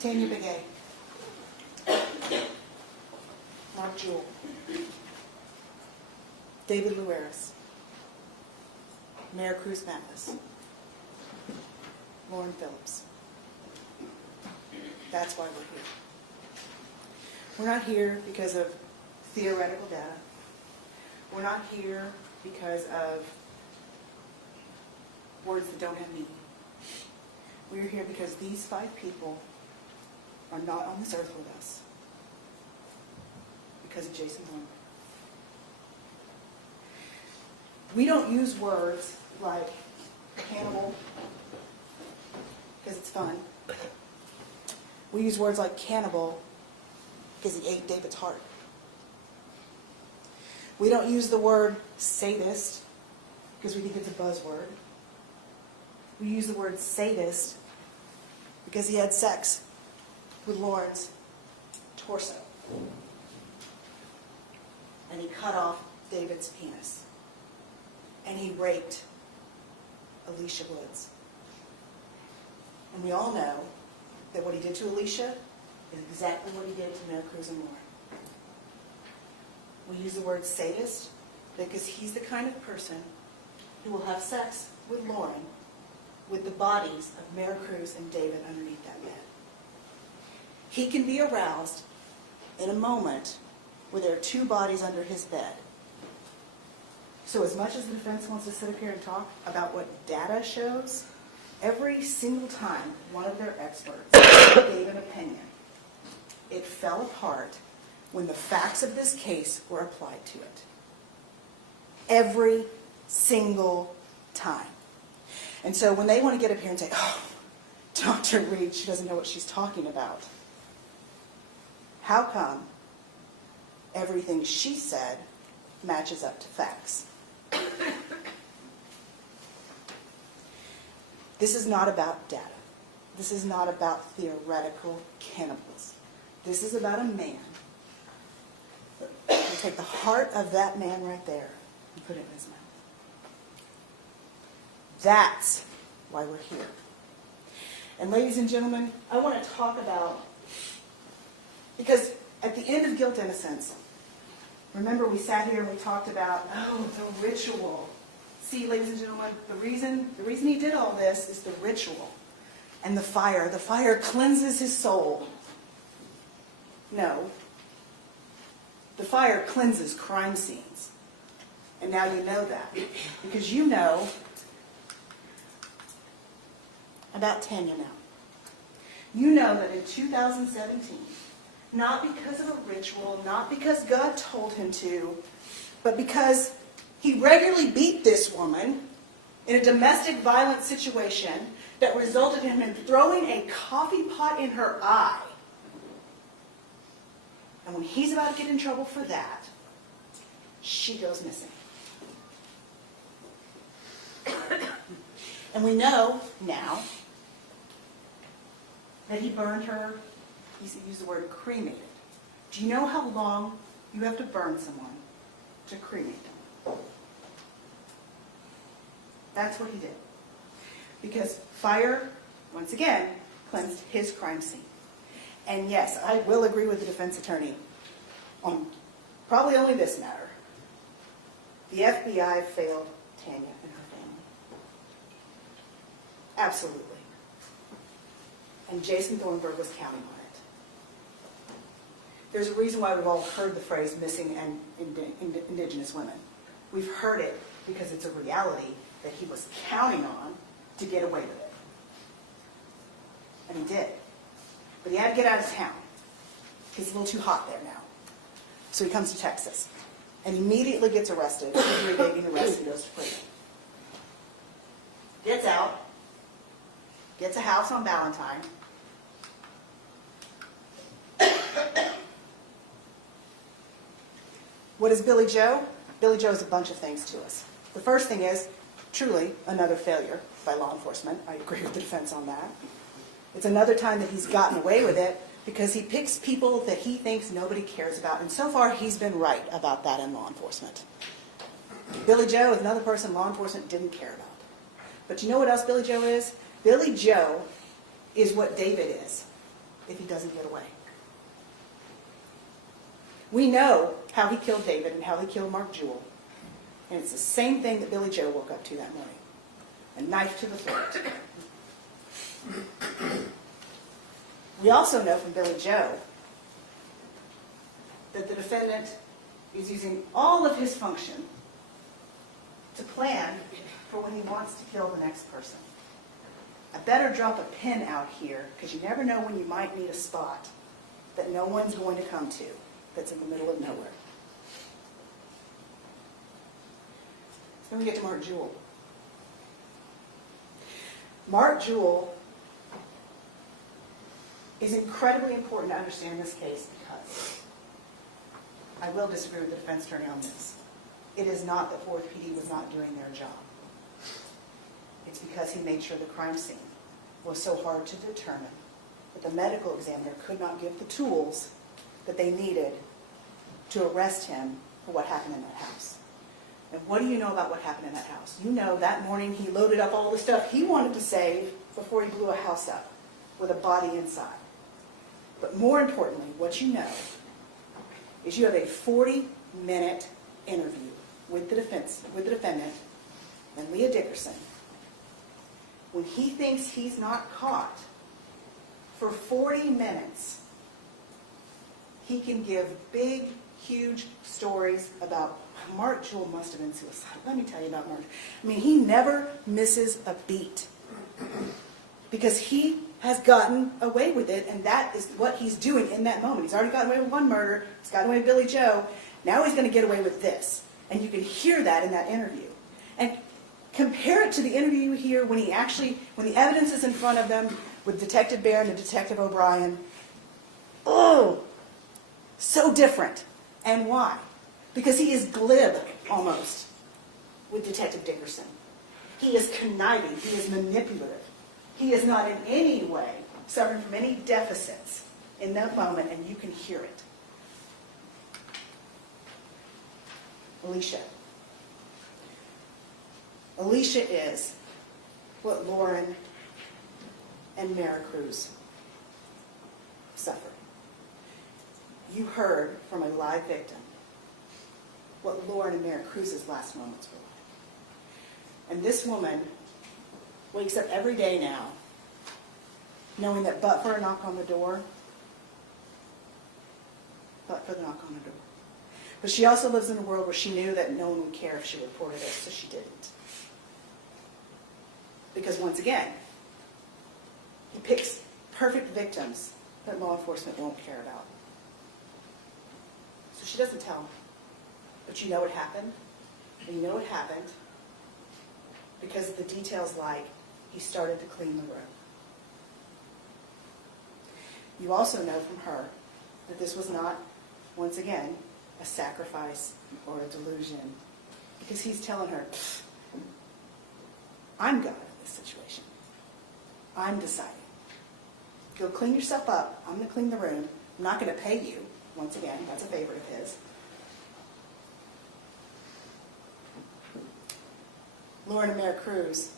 Tanya Begay. Mark Jewell. David Luaris. Mayor Reyes-Mathis. Lauren Phillips. That's why we're here. We're not here because of theoretical data. We're not here because of words that don't have meaning. We're here because these 5 people are not on this earth with us because of Jason Thornburg. We don't use words like cannibal because it's fun. We use words like cannibal because he ate David's heart. We don't use the word sadist because we think it's a buzzword. We use the word sadist because he had sex with Lauren's torso. And he cut off David's penis. And he raped Alicia Woods. And we all know that what he did to Alicia is exactly what he did to Mary Cruz and Lauren. We use the word sadist because he's the kind of person who will have sex with Lauren with the bodies of Mary Cruz and David underneath that bed. He can be aroused in a moment where there are 2 bodies under his bed. So as much as the defense wants to sit up here and talk about what data shows, every single time one of their experts gave an opinion, it fell apart when the facts of this case were applied to it. Every single time. And so when they want to get up here and say, oh, Dr. Reed, she doesn't know what she's talking about. How come everything she said matches up to facts? This is not about data. This is not about theoretical cannibals. This is about a man. You take the heart of that man right there and put it in his mouth. That's why we're here. And ladies and gentlemen, I want to talk about, because at the end of Guilt, Innocence, remember we sat here and we talked about, oh, the ritual. See, ladies and gentlemen, the reason he did all this is the ritual and the fire. The fire cleanses his soul. No. The fire cleanses crime scenes. And now you know that. Because you know about Tanya now. You know that in 2017, not because of a ritual, not because God told him to, but because he regularly beat this woman in a domestic violence situation that resulted in him throwing a coffee pot in her eye. And when he's about to get in trouble for that, she goes missing. And we know now that he burned her, he used the word cremated. Do you know how long you have to burn someone to cremate them? That's what he did. Because fire, once again, cleansed his crime scene. And yes, I will agree with the defense attorney on probably only this matter. The FBI failed Tanya and her family. Absolutely. And Jason Thornburg was counting on it. There's a reason why we've all heard the phrase missing and indigenous women. We've heard it because it's a reality that he was counting on to get away with it. And he did. But he had to get out of town. He's a little too hot there now. So he comes to Texas. And immediately gets arrested. He's evading arrest and goes to prison. Gets out. Gets a house on Valentine. What is Billy Joe? Billy Joe is a bunch of things to us. The first thing is, truly, another failure by law enforcement. I agree with the defense on that. It's another time that he's gotten away with it because he picks people that he thinks nobody cares about. And so far, he's been right about that in law enforcement. Billy Joe is another person law enforcement didn't care about. But you know what else Billy Joe is? Billy Joe is what David is. if he doesn't get away. We know how he killed David and how he killed Mark Jewell. And it's the same thing that Billy Joe woke up to that morning. A knife to the throat. We also know from Billy Joe that the defendant is using all of his function to plan for when he wants to kill the next person. I better drop a pin out here, because you never know when you might need a spot that no one's going to come to, that's in the middle of nowhere. So then we get to Mark Jewell. Mark Jewell is incredibly important to understand this case because I will disagree with the defense attorney on this. It is not that 4th PD was not doing their job. It's because he made sure the crime scene was so hard to determine that the medical examiner could not give the tools that they needed to arrest him for what happened in that house. And what do you know about what happened in that house? You know that morning he loaded up all the stuff he wanted to save before he blew a house up with a body inside. But more importantly, what you know is you have a 40-minute interview with the defendant and Leah Dickerson. When he thinks he's not caught, for 40 minutes, he can give big, huge stories about Mark Jewell must have been suicidal. Let me tell you about Mark. I mean, he never misses a beat because he has gotten away with it, and that is what he's doing in that moment. He's already gotten away with one murder. He's gotten away with Billy Joe. Now he's going to get away with this. And you can hear that in that interview. And compare it to the interview you hear when the evidence is in front of them with Detective Barron and Detective O'Brien. Oh, so different. And why? Because he is glib, almost, with Detective Dickerson. He is conniving. He is manipulative. He is not in any way suffering from any deficits in that moment, and you can hear it. Alicia. Alicia is what Lauren and Maricruz suffered. You heard from a live victim what Lauren and Maricruz's last moments were like. And this woman wakes up every day now knowing that but for a knock on the door, but for the knock on the door. But she also lives in a world where she knew that no one would care if she reported it, so she didn't. Because once again, he picks perfect victims that law enforcement won't care about. So she doesn't tell him. But you know what happened. And you know what happened because of the details like he started to clean the room. You also know from her that this was not, once again, a sacrifice or a delusion. Because he's telling her, I'm God in this situation. I'm deciding. Go clean yourself up. I'm going to clean the room. I'm not going to pay you. Once again, that's a favorite of his. Lauren and Maricruz.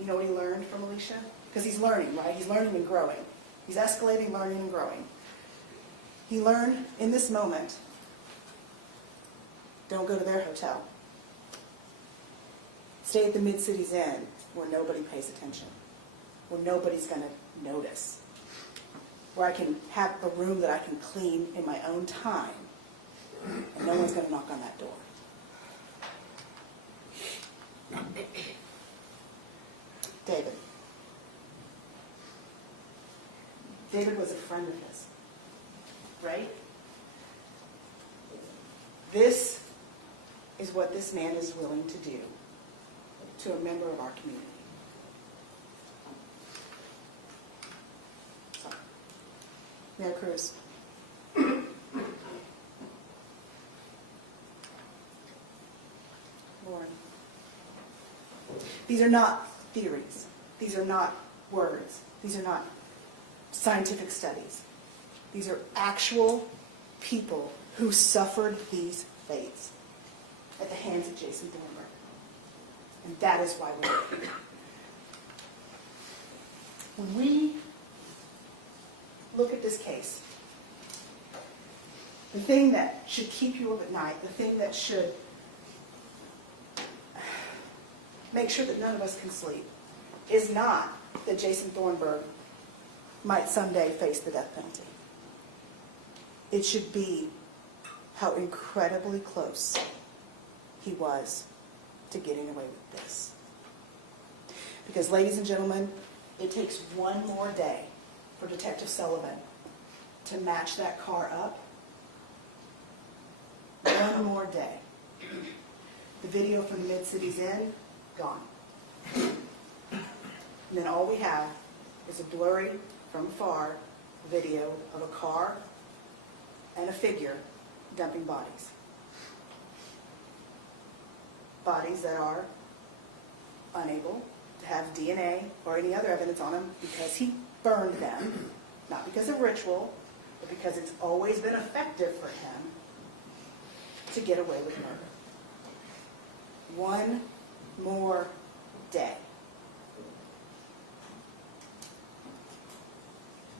You know what he learned from Alicia? Because he's learning, right? He's learning and growing. He's escalating, learning, and growing. He learned in this moment, don't go to their hotel. Stay at the Mid-Cities Inn where nobody pays attention, where nobody's going to notice, where I can have a room that I can clean in my own time, and no one's going to knock on that door. David. David was a friend of his, right? This is what this man is willing to do to a member of our community. So, Maricruz. Lauren. These are not theories. These are not words. These are not scientific studies. These are actual people who suffered these fates at the hands of Jason Thornburg. And that is why we're here. when we look at this case, the thing that should keep you up at night, the thing that should make sure that none of us can sleep, is not that Jason Thornburg might someday face the death penalty. It should be how incredibly close he was to getting away with this. Because, ladies and gentlemen, it takes one more day for Detective Sullivan to match that car up. One more day. The video from the Mid-Cities Inn, gone. And then all we have is a blurry, from afar, video of a car and a figure dumping bodies. Bodies that are unable to have DNA or any other evidence on them because he burned them, not because of ritual, but because it's always been effective for him to get away with murder. One more day.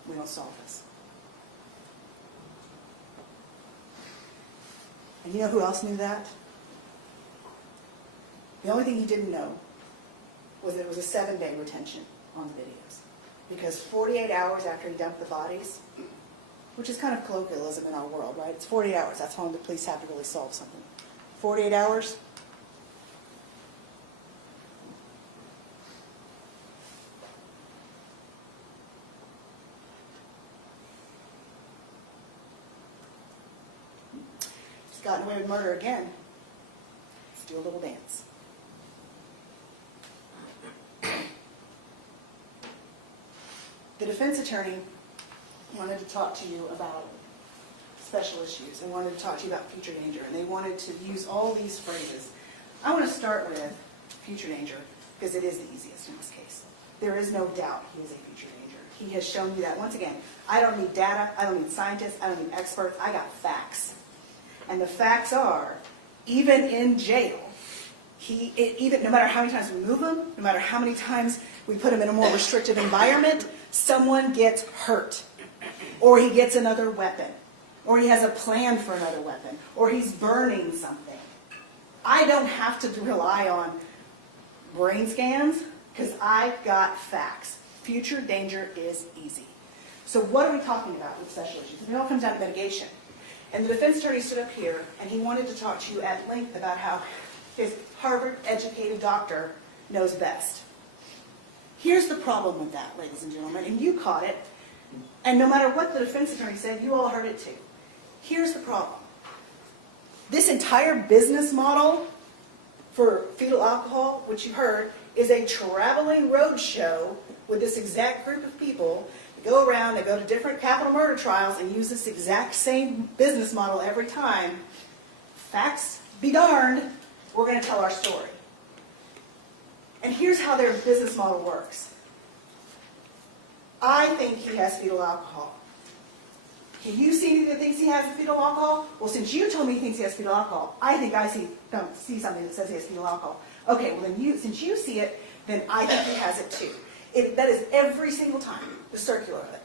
We don't solve this. And you know who else knew that? The only thing he didn't know was that it was a 7-day retention on the videos. Because 48 hours after he dumped the bodies, which is kind of colloquialism in our world, right? It's 48 hours. That's how long the police have to really solve something. 48 hours. He's gotten away with murder again. Let's do a little dance. The defense attorney wanted to talk to you about special issues and wanted to talk to you about future danger, and they wanted to use all these phrases. I want to start with future danger because it is the easiest in this case. There is no doubt he is a future danger. He has shown you that. Once again, I don't need data, I don't need scientists, I don't need experts, I got facts. And the facts are, even in jail, no matter how many times we move him, no matter how many times we put him in a more restrictive environment, someone gets hurt, or he gets another weapon, or he has a plan for another weapon, or he's burning something. I don't have to rely on brain scans because I've got facts. Future danger is easy. So what are we talking about with special issues? It all comes down to mitigation. And the defense attorney stood up here and he wanted to talk to you at length about how his Harvard-educated doctor knows best. Here's the problem with that, ladies and gentlemen, and you caught it, and no matter what the defense attorney said, you all heard it too. Here's the problem. This entire business model for fetal alcohol, which you heard, is a traveling road show with this exact group of people that go around, they go to different capital murder trials and use this exact same business model every time. Facts be darned, we're going to tell our story. And here's how their business model works. I think he has fetal alcohol. Can you see anything that thinks he has fetal alcohol? Well, since you told me he thinks he has fetal alcohol, I think I see something that says he has fetal alcohol. Okay, well then since you see it, then I think he has it too. That is every single time, the circular of it.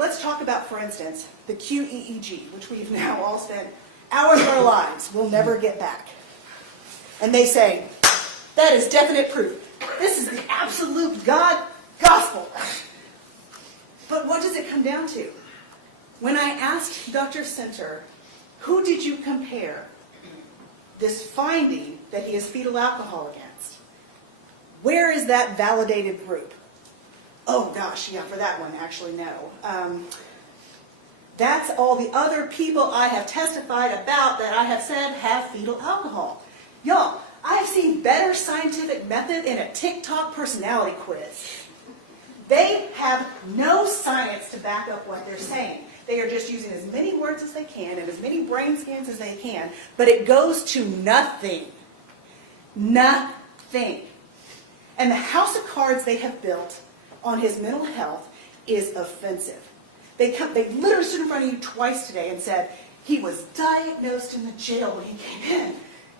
Let's talk about, for instance, the QEEG, which we've now all spent hours of our lives we'll never get back. And they say, that is definite proof. This is the absolute God gospel. But what does it come down to? When I asked Dr. Center, who did you compare this finding that he has fetal alcohol against? Where is that validated group? Oh gosh, yeah, for that one, actually, no. That's all the other people I have testified about that I have said have fetal alcohol. Y'all, I've seen better scientific method in a TikTok personality quiz. They have no science to back up what they're saying. They are just using as many words as they can and as many brain scans as they can, but it goes to nothing. Nothing. And the house of cards they have built on his mental health is offensive. They literally stood in front of you twice today and said, he was diagnosed in the jail when he came in.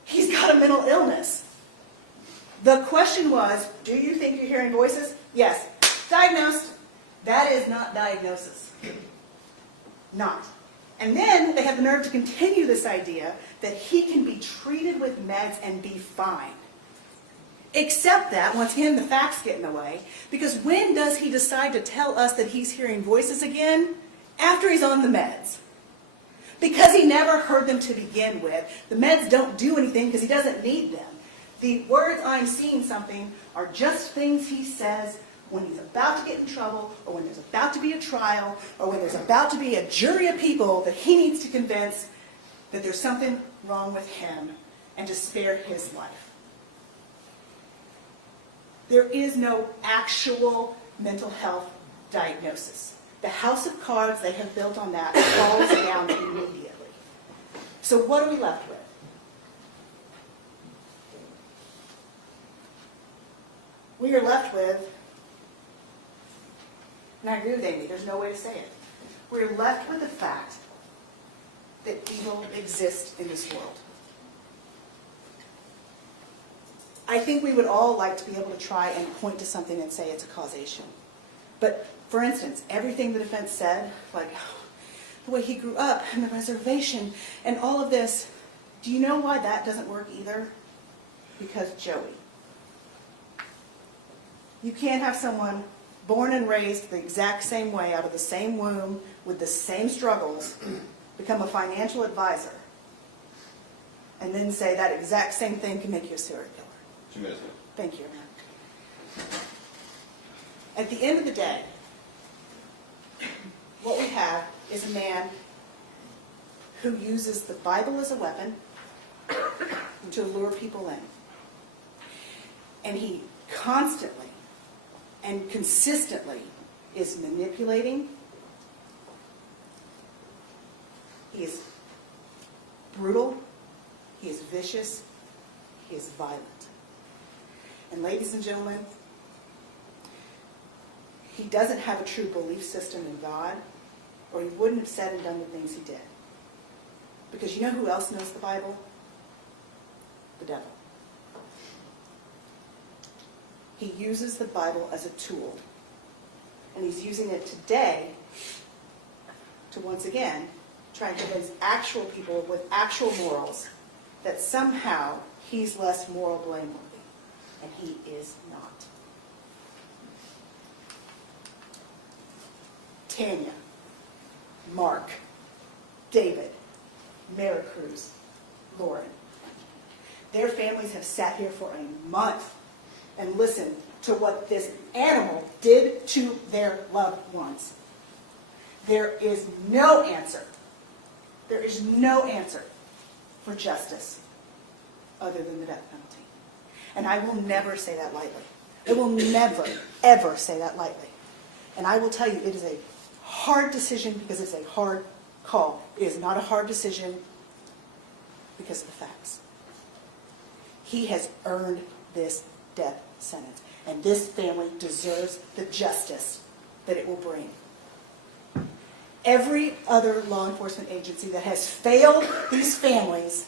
He's got a mental illness. The question was, do you think you're hearing voices? Yes. Diagnosed. That is not diagnosis. Not. And then they have the nerve to continue this idea that he can be treated with meds and be fine. Except that, once again, the facts get in the way, because when does he decide to tell us that he's hearing voices again? After he's on the meds. Because he never heard them to begin with. The meds don't do anything because he doesn't need them. The words, "I'm seeing something," are just things he says when he's about to get in trouble, or when there's about to be a trial, or when there's about to be a jury of people that he needs to convince that there's something wrong with him and to spare his life. There is no actual mental health diagnosis. The house of cards they have built on that falls down immediately. So what are we left with? We are left with, and I agree with Amy, there's no way to say it. We're left with the fact that evil exists in this world. I think we would all like to be able to try and point to something and say it's a causation. But, for instance, everything the defense said, like the way he grew up and the reservation and all of this, do you know why that doesn't work either? Because Joey. You can't have someone born and raised the exact same way, out of the same womb, with the same struggles, become a financial advisor, and then say that exact same thing can make you a serial killer. 2 minutes. Thank you. At the end of the day, what we have is a man who uses the Bible as a weapon to lure people in. And he constantly and consistently is manipulating. He is brutal. He is vicious. He is violent. And ladies and gentlemen, he doesn't have a true belief system in God, or he wouldn't have said and done the things he did. Because you know who else knows the Bible? The devil. He uses the Bible as a tool. And he's using it today to, once again, try and convince actual people with actual morals that somehow he's less moral blameworthy. And he is not. Tanya, Mark, David, Maricruz, Lauren. Their families have sat here for a month and listened to what this animal did to their loved ones. There is no answer. There is no answer for justice other than the death penalty. And I will never say that lightly. I will never, ever say that lightly. And I will tell you, it is a hard decision because it's a hard call. It is not a hard decision because of the facts. He has earned this death sentence. And this family deserves the justice that it will bring. Every other law enforcement agency that has failed these families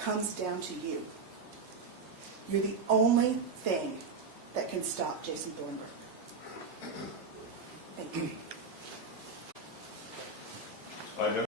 comes down to you. You're the only thing that can stop Jason Thornburg. Thank you.